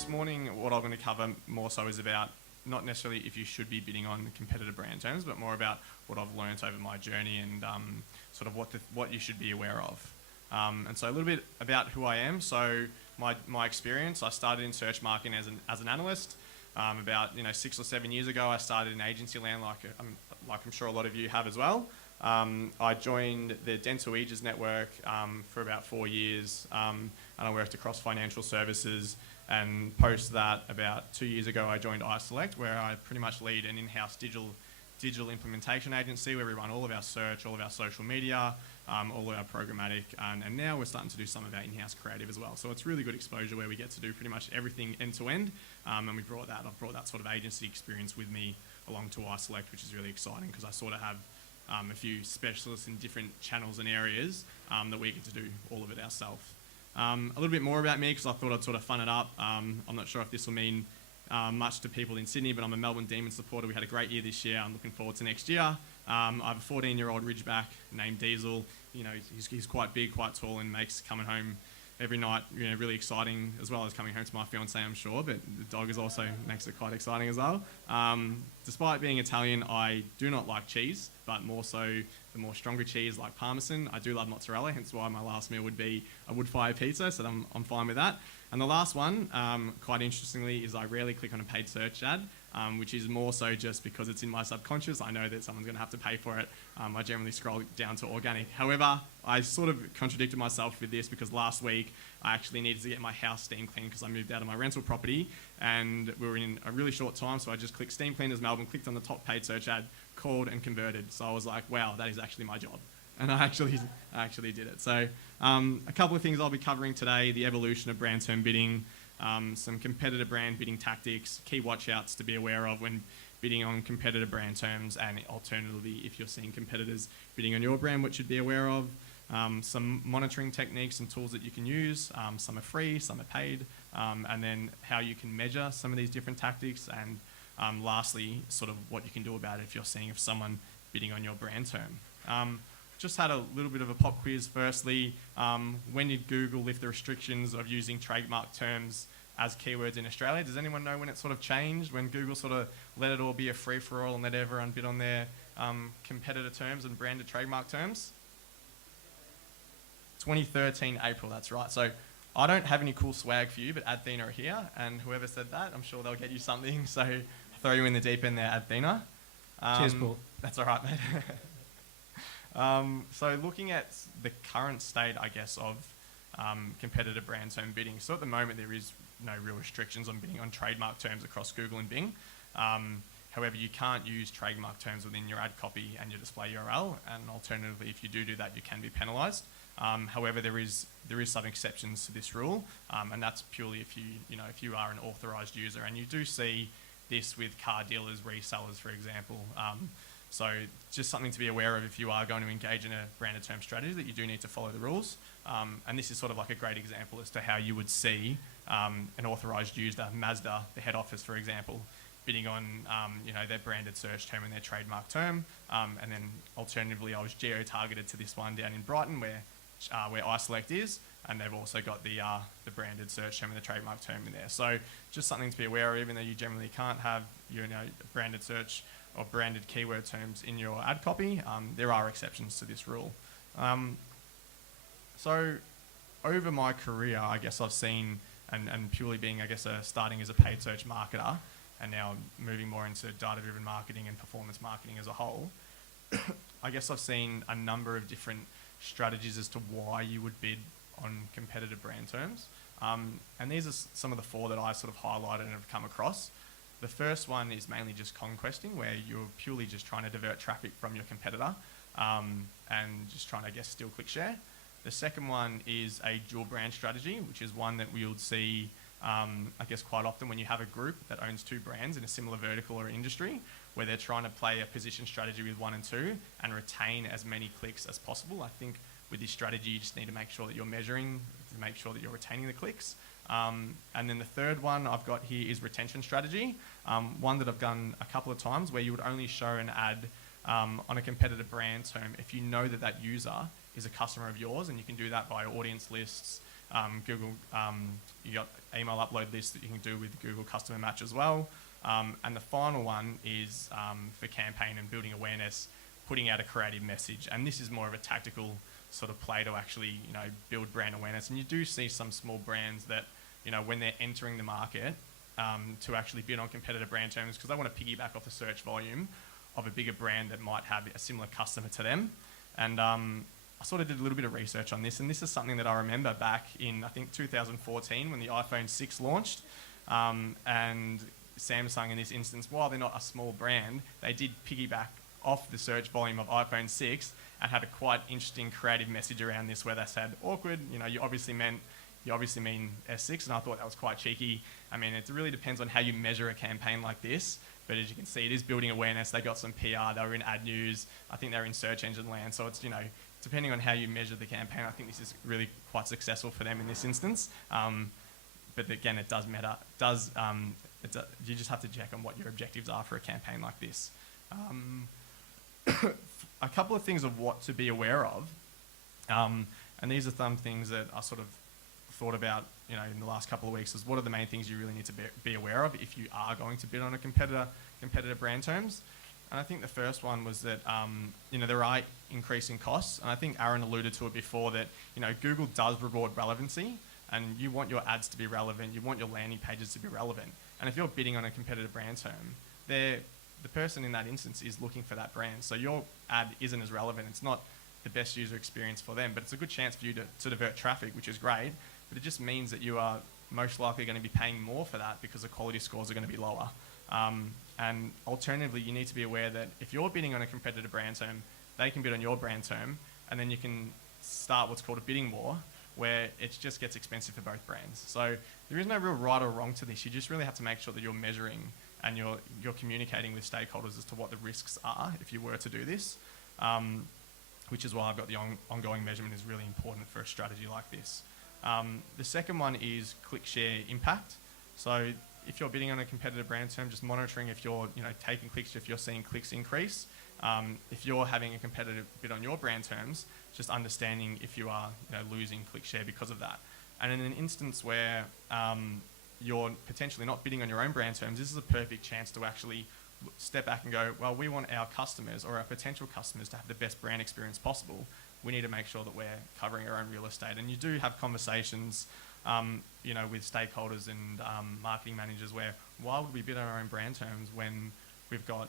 this morning, what I'm going to cover more so is about not necessarily if you should be bidding on competitor brand terms, but more about what I've learnt over my journey and sort of what you should be aware of. And so a little bit about who I am. So my experience, I started in search marketing as an analyst. About 6 or 7 years ago, I started in agency land, like I'm sure a lot of you have as well. I joined the Dental Aegis network for about 4 years, and I worked across financial services. And post that, about 2 years ago, I joined iSelect, where I pretty much lead an in-house digital implementation agency where we run all of our search, all of our social media, all of our programmatic, and now we're starting to do some of our in-house creative as well. So it's really good exposure where we get to do pretty much everything end to end, and I've brought that sort of agency experience with me along to iSelect, which is really exciting because I sort of have a few specialists in different channels and areas that we get to do all of it ourselves. A little bit more about me because I thought I'd sort of fun it up. I'm not sure if this will mean much to people in Sydney, but I'm a Melbourne Demons supporter. We had a great year this year. I'm looking forward to next year. I have a 14-year-old Ridgeback named Diesel. He's quite big, quite tall, and makes coming home every night really exciting, as well as coming home to my fiancée, I'm sure. But the dog also makes it quite exciting as well. Despite being Italian, I do not like cheese, but more so the more stronger cheese like Parmesan. I do love mozzarella, hence why my last meal would be a wood-fired pizza, so I'm fine with that. And the last one, quite interestingly, is I rarely click on a paid search ad, which is more so just because it's in my subconscious. I know that someone's going to have to pay for it. I generally scroll down to organic. However, I sort of contradicted myself with this because last week I actually needed to get my house steam cleaned because I moved out of my rental property and we were in a really short time, so I just clicked Steam Cleaners Melbourne, clicked on the top paid search ad, called and converted. So I was like, wow, that is actually my job. And I actually did it. So a couple of things I'll be covering today: the evolution of brand term bidding, some competitor brand bidding tactics, key watch-outs to be aware of when bidding on competitor brand terms, and alternatively, if you're seeing competitors bidding on your brand, what you'd be aware of, some monitoring techniques and tools that you can use. Some are free, some are paid, and then how you can measure some of these different tactics, and lastly, sort of what you can do about it if you're seeing someone bidding on your brand term. Just had a little bit of a pop quiz firstly. When did Google lift the restrictions of using trademark terms as keywords in Australia? Does anyone know when it sort of changed, when Google sort of let it all be a free-for-all and let everyone bid on their competitor terms and branded trademark terms? 2013 April, that's right. So I don't have any cool swag for you, but Athena are here, and whoever said that, I'm sure they'll get you something. So I'll throw you in the deep end there, Athena. Cheers, Paul. That's all right, mate. So looking at the current state, I guess, of competitor brand term bidding. So at the moment, there is no real restrictions on bidding on trademark terms across Google and Bing. However, you can't use trademark terms within your ad copy and your display URL, and alternatively, if you do that, you can be penalised. However, there is some exceptions to this rule, and that's purely if you are an authorised user, and you do see this with car dealers, resellers, for example. So just something to be aware of if you are going to engage in a branded term strategy, that you do need to follow the rules. And this is sort of like a great example as to how you would see an authorised user, Mazda, the head office, for example, bidding on their branded search term and their trademark term. And then alternatively, I was geo-targeted to this one down in Brighton where iSelect is, and they've also got the branded search term and the trademark term in there. So just something to be aware of, even though you generally can't have branded search or branded keyword terms in your ad copy, there are exceptions to this rule. So over my career, I guess I've seen, and purely being, I guess, starting as a paid search marketer, and now moving more into data-driven marketing and performance marketing as a whole, I guess I've seen a number of different strategies as to why you would bid on competitive brand terms. And these are some of the four that I sort of highlighted and have come across. The first one is mainly just conquesting, where you're purely just trying to divert traffic from your competitor and just trying to, I guess, steal click share. The second one is a dual brand strategy, which is one that we would see, I guess, quite often when you have a group that owns two brands in a similar vertical or industry, where they're trying to play a position strategy with one and two and retain as many clicks as possible. I think with this strategy, you just need to make sure that you're measuring to make sure that you're retaining the clicks. And then the third one I've got here is retention strategy, one that I've done a couple of times, where you would only show an ad on a competitor brand term if you know that that user is a customer of yours, and you can do that via audience lists, Google, you got email upload lists that you can do with Google Customer Match as well. And the final one is for campaign and building awareness, putting out a creative message. And this is more of a tactical sort of play to actually, build brand awareness. And you do see some small brands that, when they're entering the market, to actually bid on competitor brand terms, because they want to piggyback off the search volume of a bigger brand that might have a similar customer to them. And I sort of did a little bit of research on this, and this is something that I remember back in, I think, 2014 when the iPhone 6 launched. And Samsung, in this instance, while they're not a small brand, they did piggyback off the search volume of iPhone 6 and had a quite interesting creative message around this where they said, awkward, you obviously mean S6, and I thought that was quite cheeky. I mean, it really depends on how you measure a campaign like this, but as you can see, it is building awareness. They got some PR, they were in ad news, I think they were in search engine land, so it's, depending on how you measure the campaign, I think this is really quite successful for them in this instance. But again, it does matter. You just have to check on what your objectives are for a campaign like this. A couple of things of what to be aware of, and these are some things that I sort of thought about, in the last couple of weeks, is what are the main things you really need to be aware of if you are going to bid on a competitor brand terms. And I think the first one was that, there are increasing costs, and I think Aaron alluded to it before that, Google does reward relevancy, and you want your ads to be relevant, you want your landing pages to be relevant. And if you're bidding on a competitor brand term, the person in that instance is looking for that brand. So your ad isn't as relevant. It's not the best user experience for them, but it's a good chance for you to divert traffic, which is great. But it just means that you are most likely going to be paying more for that because the quality scores are going to be lower. And alternatively, you need to be aware that if you're bidding on a competitor brand term, they can bid on your brand term, and then you can start what's called a bidding war, where it just gets expensive for both brands. So there is no real right or wrong to this. You just really have to make sure that you're measuring and you're communicating with stakeholders as to what the risks are if you were to do this, which is why I've got the ongoing measurement is really important for a strategy like this. The second one is click share impact. So if you're bidding on a competitor brand term, just monitoring if you're taking clicks, if you're seeing clicks increase. If you're having a competitor bid on your brand terms, just understanding if you are losing click share because of that. And in an instance where you're potentially not bidding on your own brand terms, this is a perfect chance to actually step back and go, well, we want our customers or our potential customers to have the best brand experience possible. We need to make sure that we're covering our own real estate. And you do have conversations with stakeholders and marketing managers where, why would we bid on our own brand terms when we've got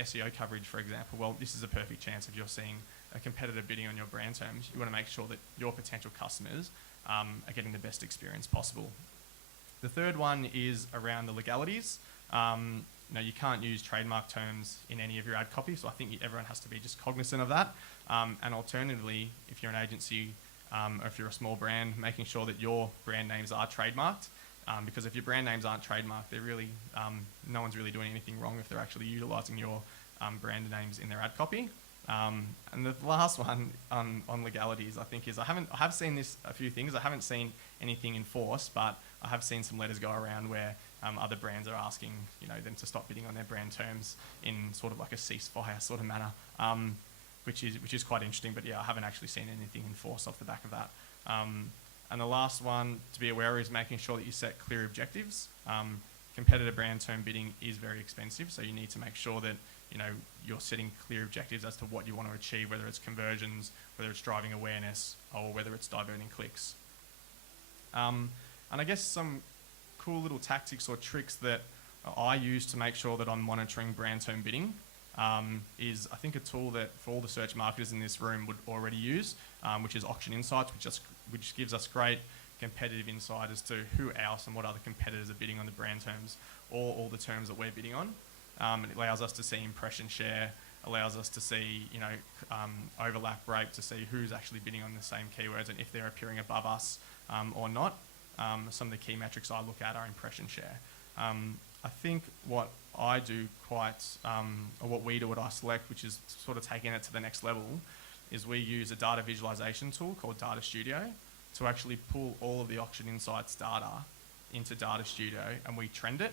SEO coverage, for example? Well, this is a perfect chance if you're seeing a competitor bidding on your brand terms. You want to make sure that your potential customers are getting the best experience possible. The third one is around the legalities. You can't use trademark terms in any of your ad copy, so I think everyone has to be just cognizant of that. And alternatively, if you're an agency or if you're a small brand, making sure that your brand names are trademarked, because if your brand names aren't trademarked, they're really no one's really doing anything wrong if they're actually utilising your brand names in their ad copy. And the last one on legalities, I think, is I have seen this a few things. I haven't seen anything enforced, but I have seen some letters go around where other brands are asking them to stop bidding on their brand terms in sort of like a ceasefire sort of manner, which is quite interesting. But yeah, I haven't actually seen anything enforced off the back of that. And the last one to be aware of is making sure that you set clear objectives. Competitor brand term bidding is very expensive, so you need to make sure that you're setting clear objectives as to what you want to achieve, whether it's conversions, whether it's driving awareness, or whether it's diverting clicks. And I guess some cool little tactics or tricks that I use to make sure that I'm monitoring brand term bidding is, I think, a tool that for all the search marketers in this room would already use, which is Auction Insights, which gives us great competitive insight as to who else and what other competitors are bidding on the brand terms or all the terms that we're bidding on. It allows us to see impression share, allows us to see overlap rate, to see who's actually bidding on the same keywords and if they're appearing above us or not. Some of the key metrics I look at are impression share. I think what I do or what we do at iSelect, which is sort of taking it to the next level, is we use a data visualization tool called Data Studio to actually pull all of the Auction Insights data into Data Studio, and we trend it.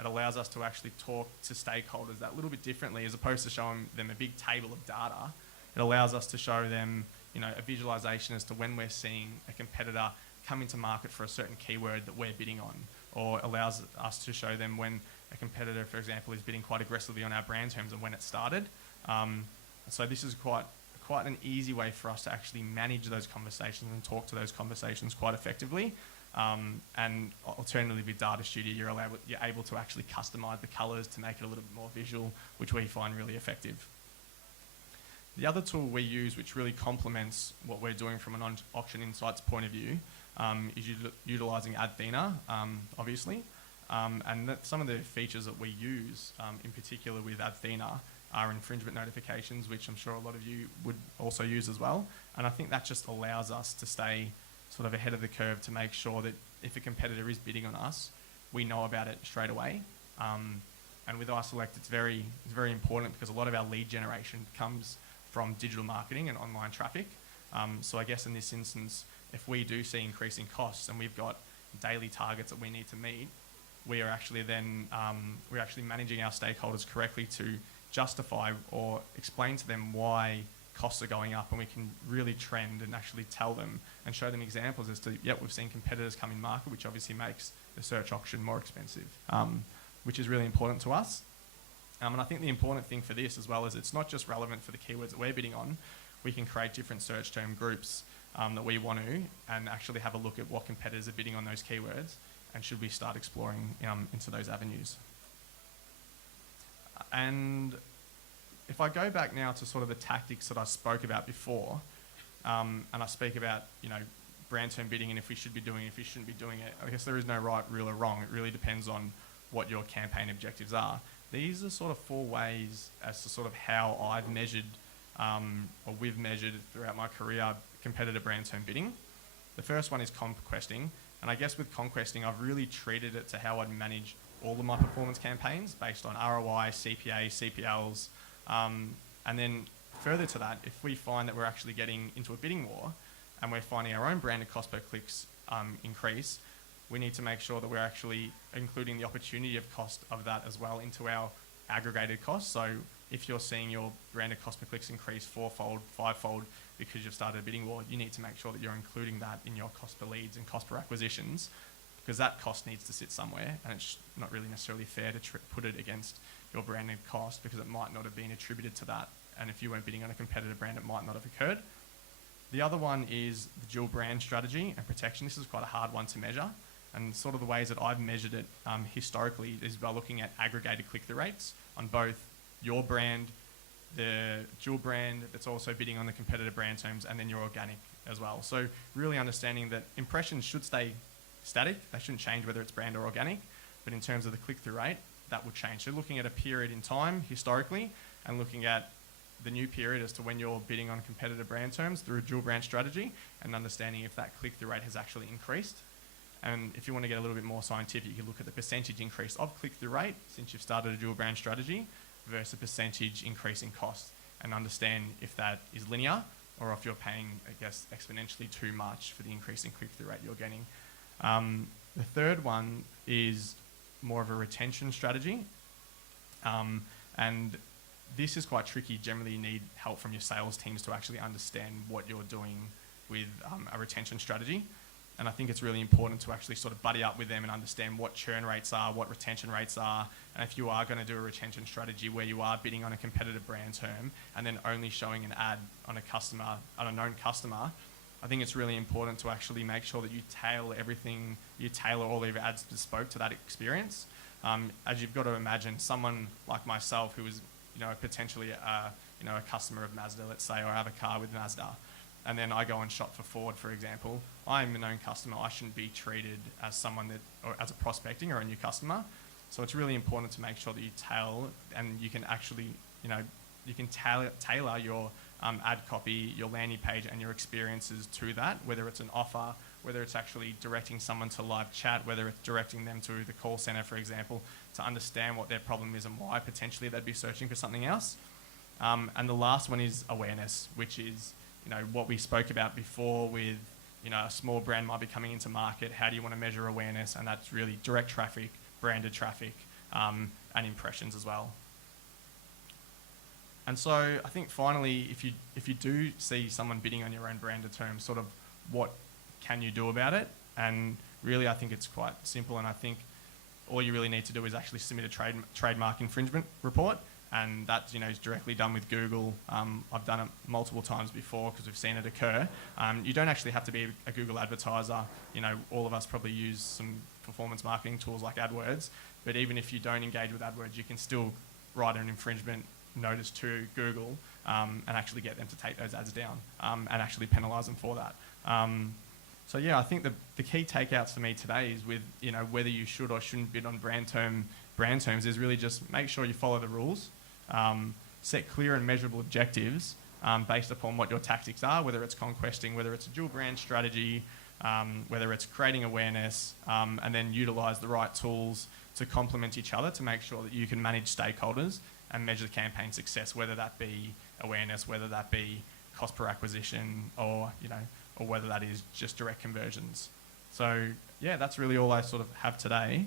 It allows us to actually talk to stakeholders that little bit differently, as opposed to showing them a big table of data. It allows us to show them, a visualization as to when we're seeing a competitor come into market for a certain keyword that we're bidding on, or allows us to show them when a competitor, for example, is bidding quite aggressively on our brand terms and when it started. So this is quite an easy way for us to actually manage those conversations and talk to those conversations quite effectively. And alternatively, with Data Studio, you're able to actually customize the colors to make it a little bit more visual, which we find really effective. The other tool we use, which really complements what we're doing from an auction insights point of view, is utilising Athena, obviously. And some of the features that we use, in particular with Athena, are infringement notifications, which I'm sure a lot of you would also use as well. And I think that just allows us to stay sort of ahead of the curve to make sure that if a competitor is bidding on us, we know about it straight away. And with iSelect, it's very important because a lot of our lead generation comes from digital marketing and online traffic. So I guess in this instance, if we do see increasing costs and we've got daily targets that we need to meet, we are actually then we're actually managing our stakeholders correctly to justify or explain to them why costs are going up, and we can really trend and actually tell them and show them examples as to, yep, we've seen competitors come in market, which obviously makes the search auction more expensive, which is really important to us. And I think the important thing for this as well is it's not just relevant for the keywords that we're bidding on. We can create different search term groups that we want to, and actually have a look at what competitors are bidding on those keywords, and should we start exploring into those avenues. And if I go back now to sort of the tactics that I spoke about before, and I speak about, brand term bidding and if we should be doing it, if we shouldn't be doing it, I guess there is no right, real or wrong. It really depends on what your campaign objectives are. These are sort of 4 ways as to sort of how I've measured, or we've measured throughout my career, competitor brand term bidding. The first one is conquesting. And I guess with conquesting, I've really treated it to how I'd manage all of my performance campaigns based on ROI, CPA, CPLs. And then further to that, if we find that we're actually getting into a bidding war and we're finding our own branded cost per clicks increase, we need to make sure that we're actually including the opportunity of cost of that as well into our aggregated costs. So if you're seeing your branded cost per clicks increase 4-fold, 5-fold because you've started a bidding war, you need to make sure that you're including that in your cost per leads and cost per acquisitions, because that cost needs to sit somewhere, and it's not really necessarily fair to put it against your branded cost because it might not have been attributed to that. And if you weren't bidding on a competitor brand, it might not have occurred. The other one is the dual brand strategy and protection. This is quite a hard one to measure. And sort of the ways that I've measured it historically is by looking at aggregated click-through rates on both your brand, the dual brand that's also bidding on the competitor brand terms, and then your organic as well. So really understanding that impressions should stay static. They shouldn't change whether it's brand or organic. But in terms of the click-through rate, that will change. So looking at a period in time historically and looking at the new period as to when you're bidding on competitor brand terms through a dual brand strategy, and understanding if that click-through rate has actually increased. And if you want to get a little bit more scientific, you can look at the percentage increase of click-through rate since you've started a dual brand strategy versus a percentage increase in cost, and understand if that is linear or if you're paying, I guess, exponentially too much for the increase in click-through rate you're getting. The third one is more of a retention strategy. And this is quite tricky. Generally, you need help from your sales teams to actually understand what you're doing with a retention strategy. And I think it's really important to actually sort of buddy up with them and understand what churn rates are, what retention rates are. And if you are going to do a retention strategy where you are bidding on a competitive brand term and then only showing an ad on a known customer, I think it's really important to actually make sure that you tailor all of your ads bespoke to that experience. As you've got to imagine, someone like myself who is, potentially a customer of Mazda, let's say, or I have a car with Mazda, and then I go and shop for Ford, for example, I'm a known customer. I shouldn't be treated as someone or as a prospecting or a new customer. So it's really important to make sure that you you can actually, you can tailor your ad copy, your landing page, and your experiences to that, whether it's an offer, whether it's actually directing someone to live chat, whether it's directing them to the call center, for example, to understand what their problem is and why potentially they'd be searching for something else. And the last one is awareness, which is, what we spoke about before with, a small brand might be coming into market. How do you want to measure awareness? And that's really direct traffic, branded traffic, and impressions as well. And so I think finally, if you do see someone bidding on your own branded terms, sort of what can you do about it? And really, I think it's quite simple, and I think all you really need to do is actually submit a trademark infringement report, and that is directly done with Google. I've done it multiple times before because we've seen it occur. You don't actually have to be a Google advertiser. All of us probably use some performance marketing tools like AdWords, but even if you don't engage with AdWords, you can still write an infringement notice to Google and actually get them to take those ads down and actually penalise them for that. So yeah, I think the key takeouts for me today is with whether you should or shouldn't bid on brand terms is really just make sure you follow the rules, set clear and measurable objectives based upon what your tactics are, whether it's conquesting, whether it's a dual brand strategy, whether it's creating awareness, and then utilise the right tools to complement each other to make sure that you can manage stakeholders and measure campaign success, whether that be awareness, whether that be cost per acquisition, or whether that is just direct conversions. So yeah, that's really all I sort of have today.